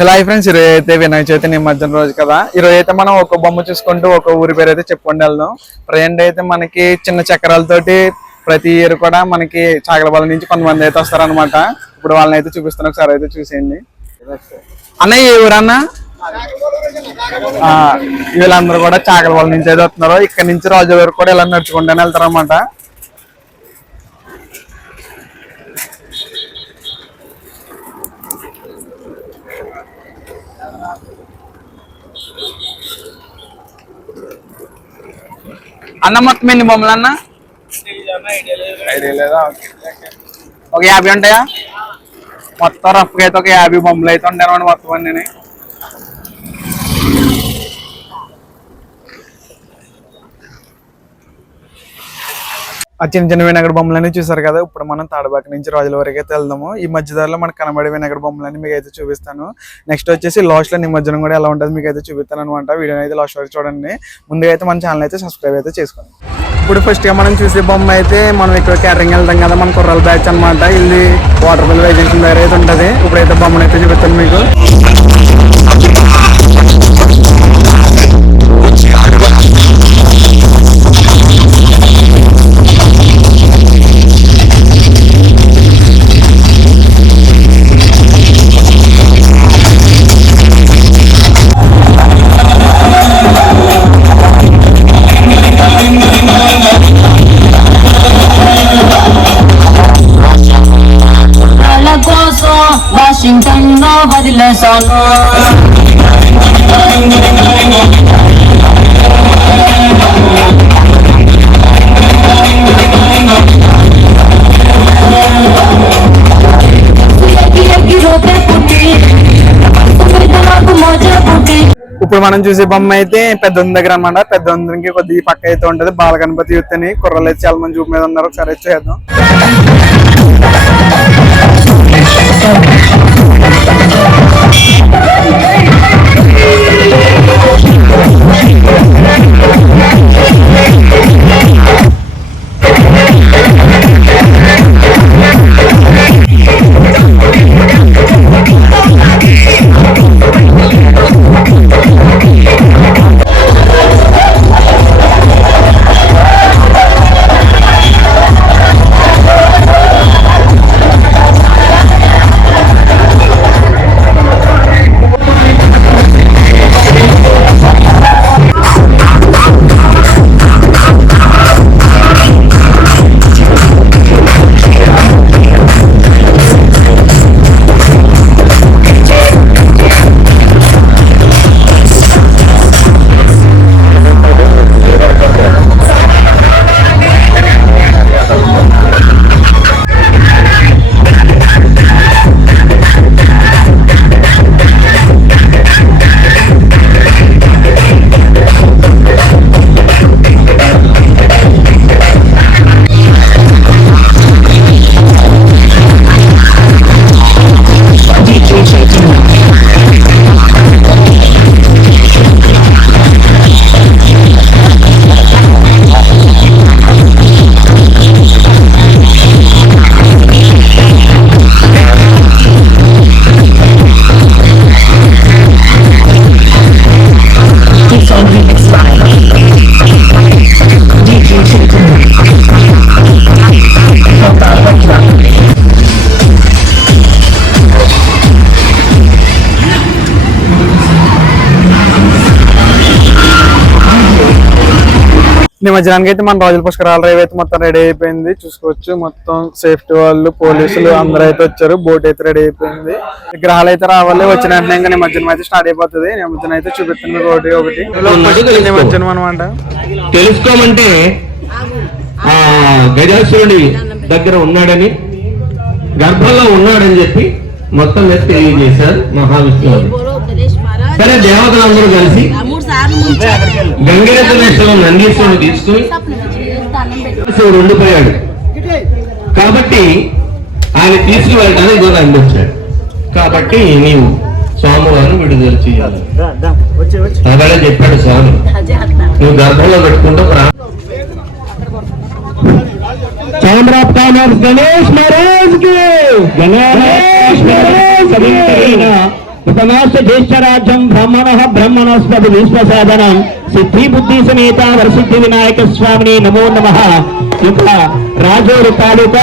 Hello hi friends ఈరోజు అయితే వినాయక చవితి నిమజ్జన రోజు కదా. ఈరోజు అయితే మనం ఒక బొమ్మ చూసుకుంటూ ఒక ఊరి పేరు అయితే చెప్పుకుంటూ వెళ్దాం. ప్రజెంట్ అయితే మనకి చిన్న చక్రాలతోటి ప్రతి ఇయర్ కూడా మనకి చాకలబాల నుంచి కొంతమంది అయితే వస్తారనమాట ఇప్పుడు వాళ్ళని అయితే చూపిస్తాను ఒకసారి అయితే చూసేయండి. అన్న ఏ ఊరన్నా వీళ్ళందరూ కూడా చాకలబాల నుంచి అయితే వస్తున్నారు. ఇక్కడ నుంచి రాజు వరకు కూడా ఇలా నడుచుకుంటూనే వెళ్తారనమాట అన్న మొత్తం ఎన్ని బొమ్మలు అన్న? ఒక యాభై ఉంటాయా? మొత్తం రఫ్గా అయితే ఒక యాభై బొమ్మలు అయితే ఉంటాయి మొత్తం అన్నీ. ఆ చిన్న చిన్న వినాయకుడు బొమ్మలన్నీ చూసారు కదా? ఇప్పుడు మనం తాడబాక నుంచి రాజుల వరకు అయితే వెళ్దాము. ఈ మధ్యదారిలో మనకు కనబడే వినాయకుడు బొమ్మలన్నీ మీకు అయితే చూపిస్తాను. నెక్స్ట్ వచ్చేసి లాస్ట్లో నిమజ్జనం కూడా ఎలా ఉంటుంది మీకు అయితే చూపిస్తాను అనమాట. వీడియో అయితే లాస్ట్ వరకు చూడండి. ముందుగా అయితే మన ఛానల్ అయితే సబ్స్క్రైబ్ అయితే చేసుకోండి. ఇప్పుడు ఫస్ట్గా మనం చూసే బొమ్మ అయితే మనం ఇక్కడ క్యాటరింగ్ వెళ్తాం కదా మన కుర్రల బ్యాచ్ అనమాట. ఇది వాటర్ బిల్ వేజేషన్ దగ్గర అయితే ఉంటుంది. ఇప్పుడైతే బొమ్మను అయితే చూపిస్తాను మీకు. ఇప్పుడు మనం చూసే బొమ్మ అయితే పెద్ద దగ్గర అనమాట పెద్ద కొద్దిగా పక్క అయితే ఉంటది. బాల గణపతి యూత్ అని కుర్రలు అయితే చాలా మంది చూపు మీద ఉన్నారు. ఒకసారి వచ్చేద్దాం చేద్దాం. నిమజ్జనానికి అయితే మన రాజుల పుష్కరాల రేవ్ అయితే మొత్తం రెడీ అయిపోయింది. చూసుకోవచ్చు. మొత్తం సేఫ్టీ వాళ్ళు పోలీసులు అందరూ అయితే వచ్చారు. బోట్ అయితే రెడీ అయిపోయింది. విగ్రహాలు అయితే రావాలి. వచ్చిన వెంటనే ఇంకా నిమజ్జనం అయితే స్టార్ట్ అయిపోతుంది. నిమజ్జనం అయితే చూపిస్తుంది ఒకటి ఒకటి. నిమజ్జనం అనమాట తెలుసుకోమంటే గజాసురుడి దగ్గర ఉన్నాడని గర్భంలో ఉన్నాడని చెప్పి మొత్తం తెలియజేశారు మహావిష్ణువు. సరే దేవతలందరూ కలిసి గంగిరెద్దు వేషంలో నందీశ్వరుడు తీసుకుని శివుడు ఉండిపోయాడు. కాబట్టి ఆయన తీసుకువెళ్ళడానికి దూరం వచ్చాడు కాబట్టి నీవు సోమవారం విడుదల చేయాలి. అలాగే చెప్పాడు స్వామి. నువ్వు గర్భంలో పెట్టుకుంటూ ప్రా చామరాబ్ కామర్స్ గణేష్ మహారాజ్కి గణేష్ మహారాజ్ పవిత్రమైన జ్యేష్ఠరాజ్యం బ్రహ్మణ బ్రహ్మణస్పతి విశ్వసాధనం. సిద్ధి బుద్ధి సమేత వరసిద్ధి వినాయక స్వామిని నమో నమ. ఇక రాజోరు తాలూకా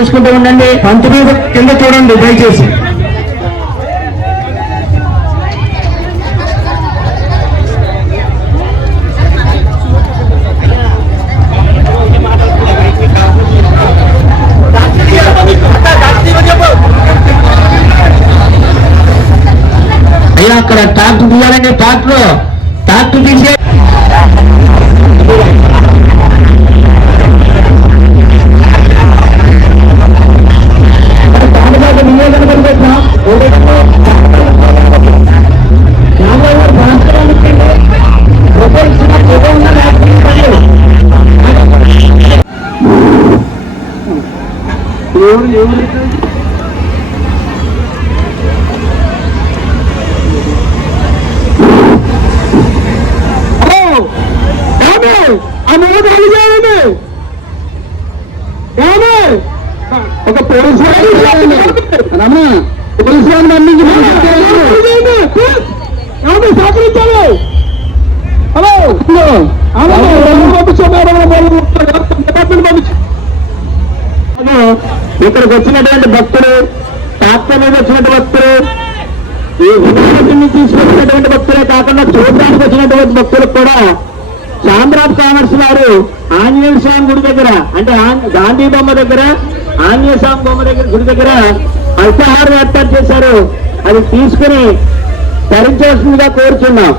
చూసుకుంటూ ఉండండి. పంట మీద కింద చూడండి దయచేసి. ఒక వచ్చినటువంటి భక్తులు తాత్వ మీద వచ్చినటువంటి భక్తులు ఈ విమానాన్ని తీసుకొచ్చినటువంటి భక్తులే కాకుండా చూడడానికి వచ్చినటువంటి భక్తులకు కూడా చాంద్రాబ్ కామర్స్ వారు ఆంజనేయ స్వామి గుడి దగ్గర అంటే గాంధీ బొమ్మ దగ్గర ఆంజనేయ స్వామి బొమ్మ దగ్గర గుడి దగ్గర అల్పాహారం ఏర్పాటు చేశారు. అది తీసుకుని ధరించవలసిందిగా కోరుచున్నాం.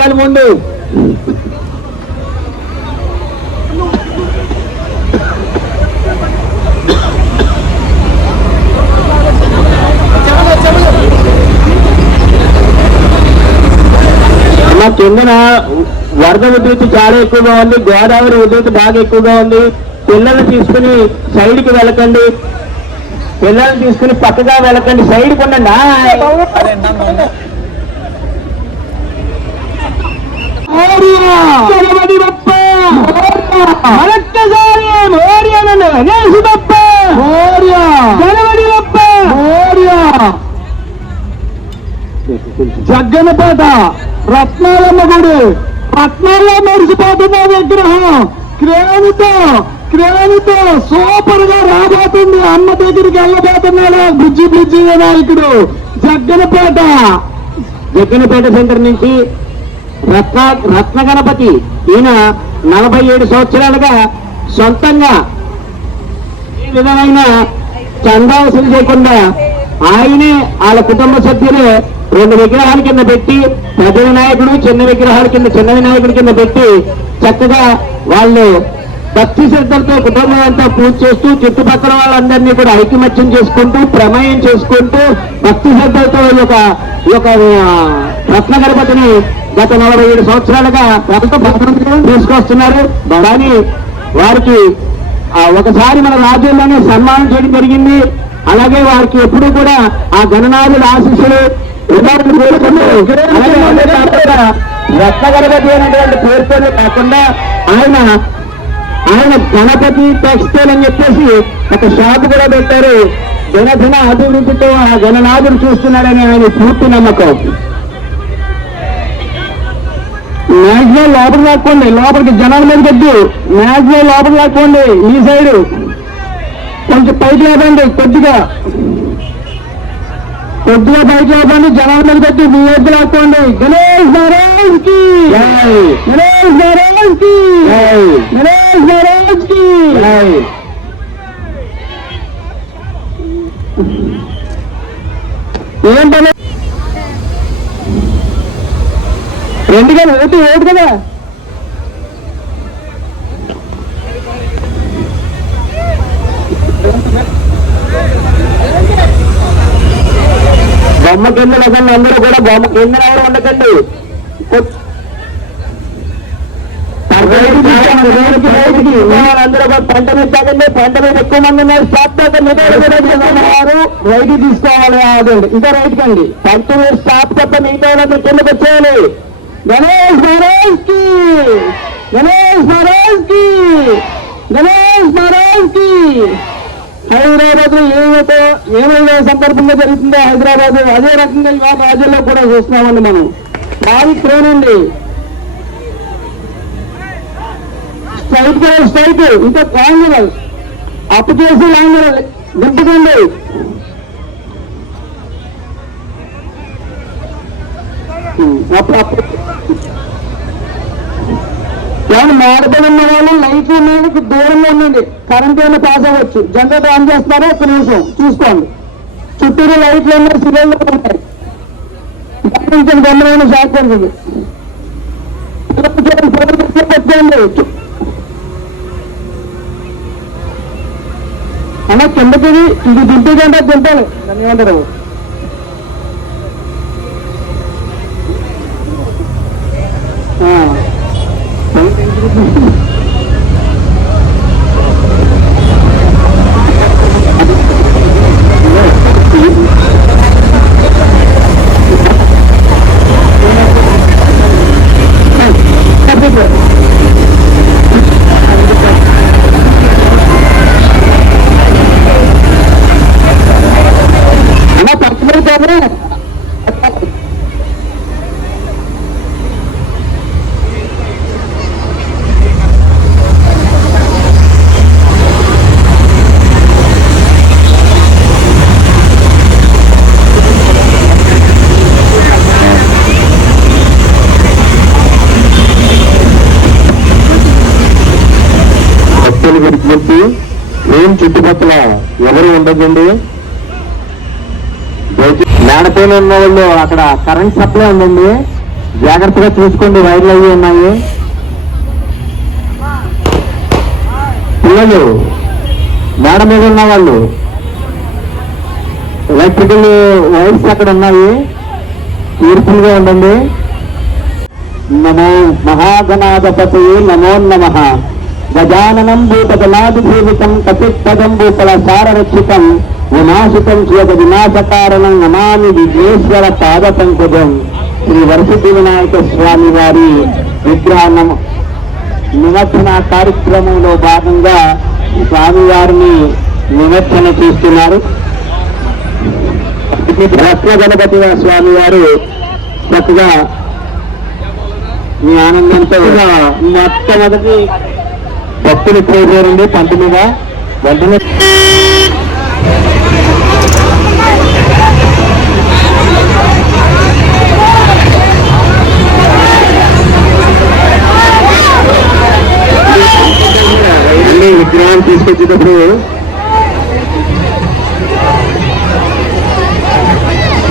తీయాలి ముందు. మా కిందన వరద ఉధృతి చాలా ఎక్కువగా ఉంది. గోదావరి ఉధృతి బాగా ఎక్కువగా ఉంది. పిల్లల్ని తీసుకుని సైడ్కి వెళ్ళకండి. పిల్లల్ని తీసుకుని పక్కగా వెళ్ళకండి. సైడ్కి ఉండండి. బప్ప! మరొక్కసారి గణేష్ బప్ప! బప్ప! జగ్గనపేట రత్నాలమ్మ గుడి రత్నాల్లో మెరిసిపోతున్న విగ్రహం క్రేణితో క్రేణితో సూపర్గా రాబోతుంది. అమ్మ దగ్గరికి వెళ్ళబోతున్నాడు బుజ్జి బుజ్జి వినాయకుడు. జగ్గనపేట. జగ్గనపేట సెంటర్ నుంచి రత్న రత్న గణపతి ఈయన నలభై ఏడు సంవత్సరాలుగా సొంతంగా ఏ విధమైన చందా వసూలు చేయకుండా ఆయనే వాళ్ళ కుటుంబ సభ్యులు రెండు విగ్రహాల కింద పెట్టి పెద్ద వినాయకుడు చిన్న విగ్రహాల కింద చిన్న వినాయకుడి కింద పెట్టి చక్కగా వాళ్ళు భక్తి శ్రద్ధలతో కుటుంబం అంతా పూజ చేస్తూ చుట్టుపక్కల వాళ్ళందరినీ కూడా ఐకమత్యం చేసుకుంటూ ప్రమేయం చేసుకుంటూ భక్తి శ్రద్ధలతో ఒక యొక్క రత్న గణపతిని గత నలభై ఏడు సంవత్సరాలుగా ప్రభుత్వ భద్రతగా తీసుకొస్తున్నారు. కానీ వారికి ఒకసారి మన రాజ్యంలోనే సన్మానం చేయడం జరిగింది. అలాగే వారికి ఎప్పుడూ కూడా ఆ గణనాథుల ఆశీస్సులు రత్న గణపతి అనేటువంటి పేరుతోనే కాకుండా ఆయన ఆయన గణపతి టెక్స్టైల్ అని చెప్పేసి ఒక షాప్ కూడా పెట్టారు. దినదిన అభివృద్ధితో ఆ గణనాథుడు చూస్తున్నాడని ఆయన పూర్తి నమ్మకం. మ్యాక్సిమం లోపల లాక్కోండి. లోపలికి జనాల మీద పెద్దు మ్యాక్సిమం లోపల లాక్కోండి. ఈ సైడ్. కొంచెం పైకి లేదండి కొద్దిగా. కొద్దిగా పైకి లేదండి జనాల మీద పెట్టి. మీ ఎద్దు లాక్కోండి. గణేష్ మహారాజ్కి గణేష్ మహారాజ్కి గణేష్ మహారాజ్కి ఏం పని? రెండు కదా ఓటు ఓటు కదా? బొమ్మ కింద లేకుండా అందరూ కూడా బొమ్మ కింద ఎవరు ఉండకండి. అందరూ పంట మీద తగ్గండి పంట మీద ఎక్కువ మంది ఉన్నారు స్టాప్ వారు రైట్ తీసుకోవాలి అదండి ఇంకా రైట్ కండి పంట మీద స్టాప్ తప్ప మిగతా కిందకి వచ్చేయాలి. గణేష్ మహారాజ్కి గణేష్ మహారాజ్కి గణేష్ మహారాజ్కి హైదరాబాద్ ఏమైతే ఏమైనా సందర్భంగా జరుగుతుందో హైదరాబాద్ అదే రకంగా ఇవాళ రాజ్యంలో కూడా చూస్తున్నామండి మనం. భారీ ట్రైన్ అండి. Straight straight. ఇంకా లాంగ్ అప్పు చేసి లాంగ్ దింపకండి కానీ అప్పుడు మాడబడి ఉన్న వాళ్ళు లైట్ల మీద దూరంగా ఉండండి. కరెంట్ అయినా పాస్ అవ్వచ్చు. జనరేటర్ ఆన్ చేస్తారో? ఒక నిమిషం. చూసుకోండి. చుట్టూరు లైట్లు ఉన్నాయి సిలిండర్లు ఉంటాయి. కొంచెం గమనమైన షాక్ పడుతుంది కిందకి ఇది ఇది దింపేదంటే దింపాలి. దాన్ని ఏమంటారు? గురించి ఏం చుట్టుపక్కల ఎవరు ఉండదండి మేడపైన ఉన్న వాళ్ళు అక్కడ కరెంట్ సప్లై ఉందండి. జాగ్రత్తగా చూసుకోండి వైర్లు అవి ఉన్నాయి. పిల్లలు మేడ మీద ఉన్న వాళ్ళు ఎలక్ట్రికల్ వైర్స్ అక్కడ ఉన్నాయి. కేర్ఫుల్గా ఉండండి. నమో మహాగణాధిపతి నమో నమ. గజాననం భూతగణాది సేవితం కపిత్పదం భూతల సారరక్షితం వినాశితం చేత వినాశకారణం నమామి విఘ్నేశ్వర పాద పంకజం శ్రీ వరసిద్ధి వినాయక స్వామి వారి విగ్రహం నిమజ్జన కార్యక్రమంలో భాగంగా స్వామివారిని నిమజ్జన చేస్తున్నారు. రత్న గణపతి స్వామి వారు చక్కగా మీ ఆనందంతో మొట్టమొదటి భక్తులు పోయారండి పంట మీద వెంటనే విగ్రహాన్ని తీసుకొచ్చేటప్పుడు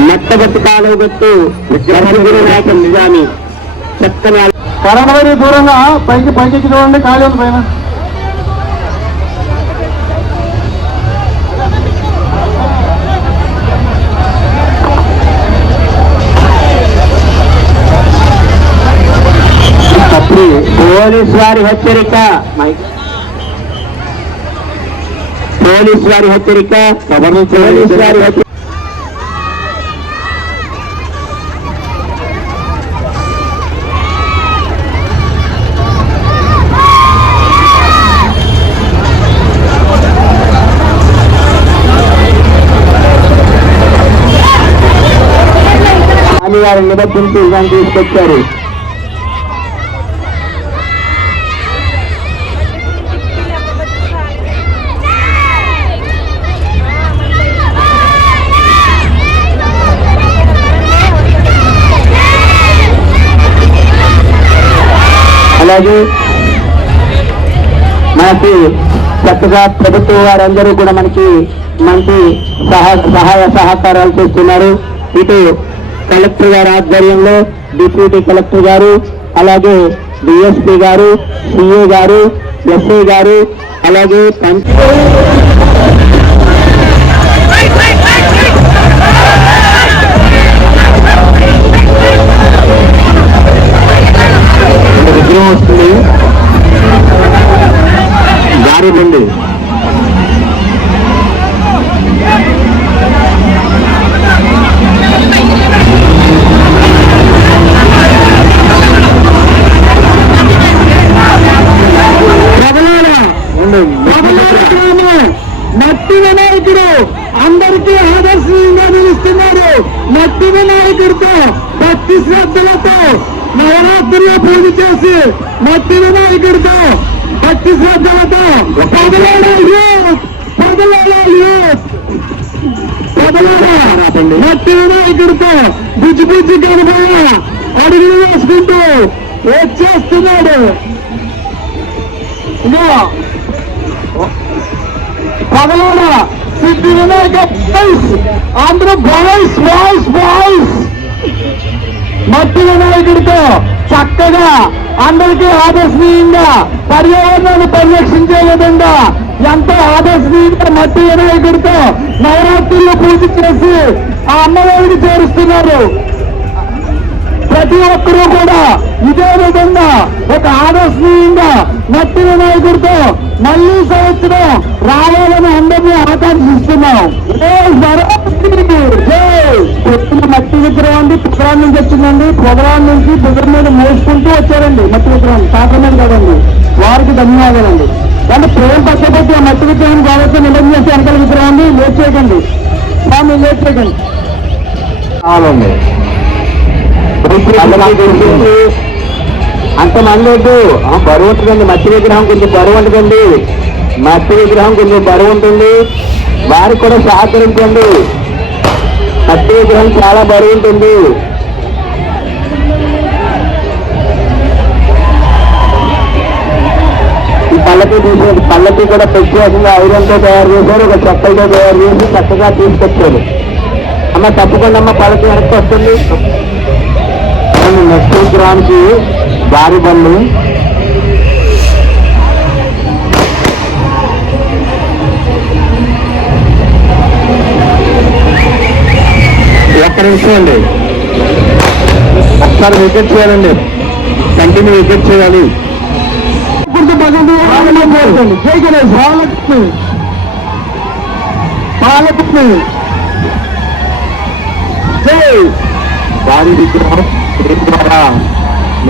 మెత్తగట్టు కాలువ పెట్టు విగ్రహం నాయక నిజామి చక్కని కరోనా దూరంగా పైకి పైకి చూడండి ఖాళీ ఉంది పైన. పోలీస్ వారి హెచ్చరిక పోలీస్ వారి హెచ్చరిక పోలీస్ వారి హెచ్చరిక స్వామి వారి నిబద్ధంతో ఇదాన్ని తీసుకొచ్చారు అలాగే మనకి చక్కగా ప్రభుత్వ వారందరూ కూడా మనకి మంచి సహాయ సహకారాలు చేస్తున్నారు. ఇటు కలెక్టర్ గారి ఆధ్వర్యంలో డిప్యూటీ కలెక్టర్ గారు అలాగే డిఎస్పీ గారు సిఏ గారు ఎస్ఐ గారు అలాగే పంచాయతీ వస్తుంది గారి బండి. మట్టి వినాయకుడు అందరికీ ఆదర్శంగా నిలుస్తున్నారు. మట్టి వినాయకుడితో భక్తి శ్రద్ధలతో నవరాత్రిలో పూజ చేసి మట్టి వినాయకుడితో భక్తి శ్రద్ధలతో మట్టి వినాయకుడితో బుజ్జి బుజ్జి కనుక అడుగులు వేసుకుంటూ వచ్చేస్తున్నాడు పగలాడ Siddhi Vinayaka Andhra boys boys boys మట్టి నాయకుడితో చక్కగా అందరికీ ఆదర్శనీయంగా పర్యావరణాన్ని పరిరక్షించే విధంగా ఎంతో ఆదర్శనీయంగా మట్టి వినాయకుడితో నవరాత్రుల్లో పూజ చేసి ఆ అమ్మవారికి చేరుస్తున్నారు. ప్రతి ఒక్కరూ కూడా ఇదే విధంగా ఒక ఆదర్శనీయంగా మట్టి వినాయకుడితో మళ్ళీ సంవత్సరం రావాలని అందరినీ ఆకాంక్షిస్తున్నాం! పొద్దున్న మట్టి విగ్రహం అండి పుగరాల నుంచి వచ్చిందండి పుగరాల నుంచి పుగర మీద మోసుకుంటూ వచ్చారండి మట్టి విగ్రహం. మీద కదండి. వారికి ధన్యవాదాలండి. అంటే ప్రేమ పచ్చబట్టి ఆ మట్టి విగ్రహం కాబట్టి నిలయం చేసే వెనకాల విగ్రహాన్ని లేట్ చేయకండి. స్వామి లేట్ చేయకండి. అంత మంది వద్దు బరువు ఉంటుందండి. మత్స్య విగ్రహం కొంచెం బరువు ఉంటుందండి. మట్టి విగ్రహం కొంచెం బరువు ఉంటుంది. వారికి కూడా సహకరించండి. మట్టి విగ్రహం చాలా బరువు ఉంటుంది. ఈ పల్లకి తీసేది పల్లకి కూడా ప్రత్యేకంగా ఐరన్తో తయారు చేశారు. ఒక చెక్కలతో తయారు చేసి చక్కగా తీసుకొచ్చారు. అమ్మ తప్పకుండా అమ్మ పల్లకి వెనక్కి వస్తుంది. నెక్స్ట్ విగ్రహానికి దారి బండ్లు ఒక్క నిమిషం అండి. ఒకసారి వికెట్ చేయాలండి. కంటిన్యూ వికెట్ చేయాలి. బాలకృష్ణ. బాలకృష్ణ. వారి విగ్రహం ద్వారా.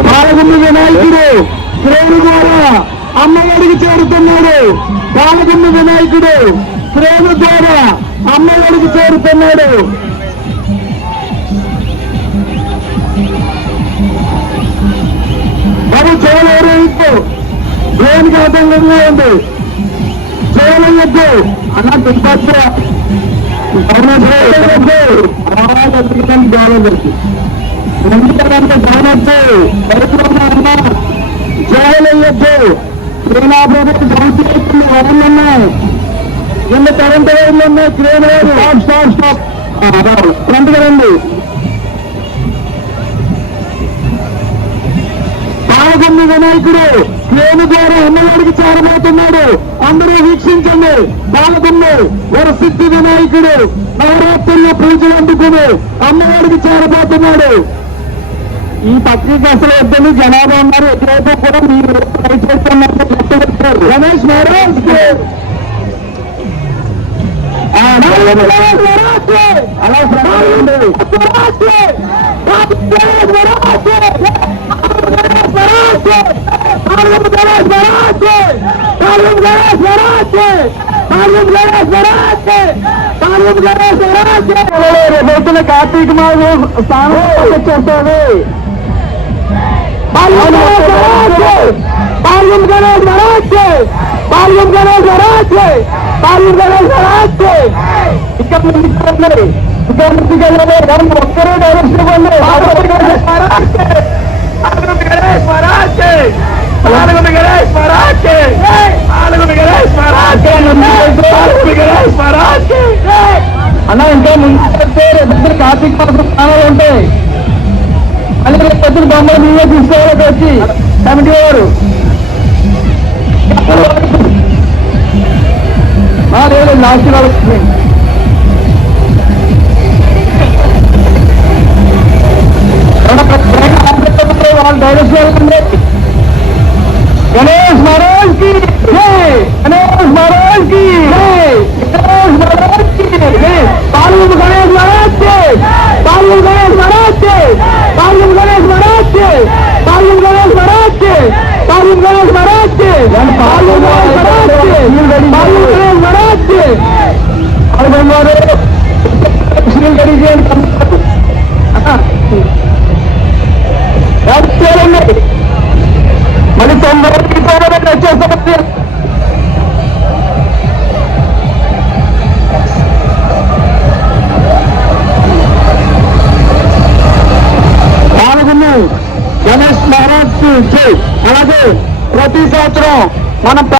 పాలగుండు వినాయకుడు క్రేణు ద్వారా అమ్మవారికి చేరుతున్నాడు. పాలగుండు వినాయకుడు క్రేణు ద్వారా అమ్మవారికి చేరుతున్నాడు. మరి చేయలేరు ఇప్పు దేనికి ఆతంకంగా ఉంది. చేయలేదు అన్న దుర్భద్ర చేయలేదు ఎందుకంటే కానొచ్చు రైతులన్నా చేయలేయొద్దు క్రీడాభివృద్ధి సంస్థలు వదలన్నాయి ఎన్ని కరెంటు వైర్లు ఉన్నాయి క్రీడ స్టాప్ స్టాప్. స్టాప్ ఫ్రంట్ కదండి. వినాయకుడు క్రేను ద్వారా అమ్మవారికి చేరబోతున్నాడు. అందరూ వీక్షించండి. పాలకొమ్మి ఒక సిద్ధి వినాయకుడు. నవరాత్రుల్లో పూజలు అందుకుని అమ్మవారికి చేరబోతున్నాడు. ఈ పత్రిక అసలు వద్దని జనాభా ఉన్నారు ఎక్కడైతే కూడా మీరు దయచేస్తున్నారు చెప్పగలుగుతారు రమేష్ మహారాజ్ అలా రైతుల కార్తీక మాసం స్థానం వచ్చేస్తుంది పాల్గొం గణేష్ మహారాజ్ పాల్గొం గణేష్ మహారాజ్ పాల్గొం గణేష్ మహారాజ్ ఇక్కడ నుంచి వెళ్ళండి ఇక్కడ నుంచి వెళ్ళండి ఎవరు ఒక్కరే డైరెక్షన్ ఇవ్వండి పాల్గొం గణేష్ మహారాజ్ గణేష్ మహారాజ్ పాల్గొని గణేష్ మహారాజ్ పాల్గొని గణేష్ మహారాజ్ పాల్గొని గణేష్ మహారాజ్ అన్న ఇంకా ముందు దగ్గర కార్తీక మాసం ఉంటాయి. మళ్ళీ రేపు పొద్దున బొమ్మలు మీరే తీసుకోవాలి వచ్చి కమిటీ వారు. ఆ, లేదు లాస్ట్ వాళ్ళకి వాళ్ళు డైరెక్షన్ గణేష్ మహారాజ్కి గణేష్ మహారాజ్కి గణేష్ మహారాజ్కి జై! గణేష్ మహారాజ్కి పాల్గొని గణేష్ మహారాజ్కి పాల్గొని గణేష్ మహారాజ్కి పాల్గొని గణేష్ మహారాజ్కి పాల్గొని గణేష్ మహారాజ్కి పాల్గొని గణేష్ మహారాజ్కి పాల్గొని గణేష్ మహారాజ్కి జై. అలాగే ప్రతి సంవత్సరం మనం